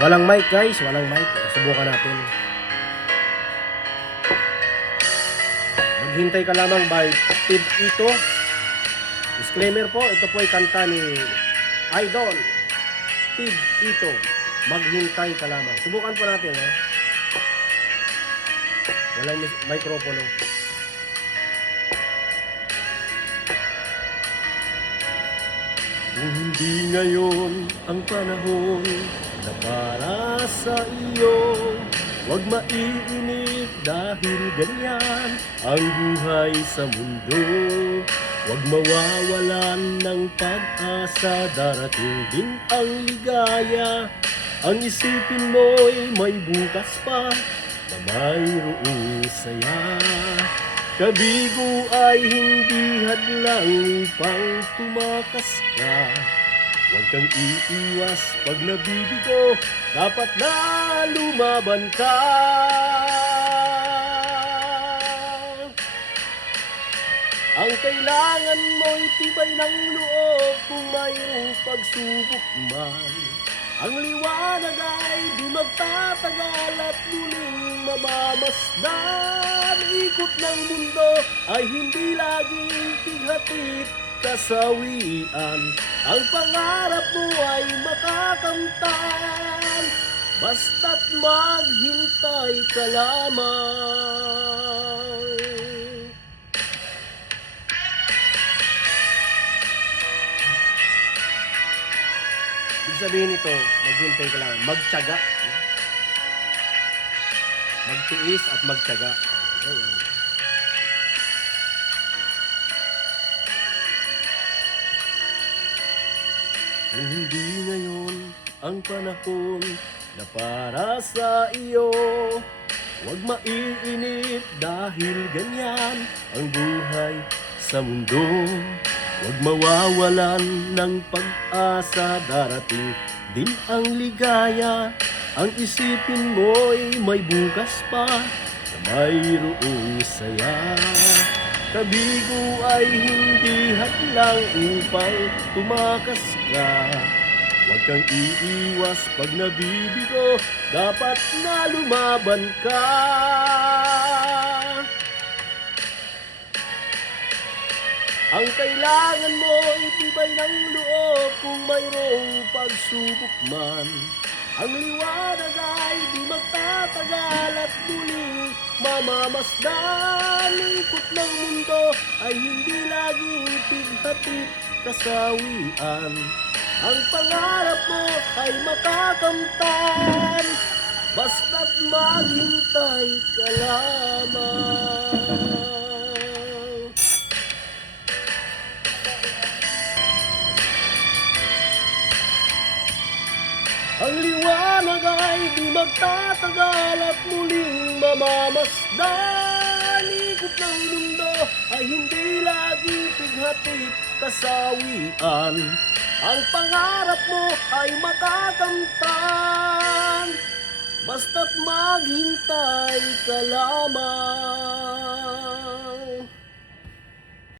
Walang mic guys, walang mic. Subukan natin. Maghintay ka lamang by Tid Ito. Disclaimer po, ito po ay kanta ni Idol Tid Ito. Maghintay ka lamang. Subukan po natin. Walang mikropono. Kung hindi ngayon ang panahon na para sa iyo, huwag maiinip dahil ganyan ang buhay sa mundo. Huwag mawawalan ng pag-asa, darating din ang ligaya. Ang isipin mo'y may bukas pa na mayroong saya. Kabigo ay hindi hadlang upang tumakas ka. Huwag kang iiwas pag nabibigo, dapat na lumaban ka. Ang kailangan mo'y tibay ng loob kung mayroong pagsubok man. Ang liwanag ay di magtatagal at muling mamamasdan. Ikot ng mundo ay hindi laging tighatid kasawian. Ang pangarap mo ay makakamtan, basta't maghintay ka lamang. Ibig sabihin ito, maghintay ka lang, magtiyaga. Magtiis at magtiyaga. Ayan. Kung hindi ngayon ang panahon na para sa iyo, huwag maiinip dahil ganyan ang buhay sa mundo. Huwag mawawalan ng pag-asa, darating din ang ligaya. Ang isipin mo'y may bukas pa na mayroong saya. Kabigo ay hindi hadlang upang tumakas ka. Huwag kang iiwas pag nabibigo, dapat na lumaban ka. Ang kailangan mo itibay ng loob kung mayroong pagsubok man. Ang liwanag ay di magtatagal at muling mamamasdan. Ikot ng mundo ay hindi laging tighatid kasawian. Ang pangarap mo ay makakamtan, basta't maghintay ka lamang. Ang liwanag ay di magtatagal at muling mamamasdan. Ikot ng mundo ay hindi lagi tighatid kasawian. Ang pangarap mo ay makakamtan, basta't maghintay ka lamang.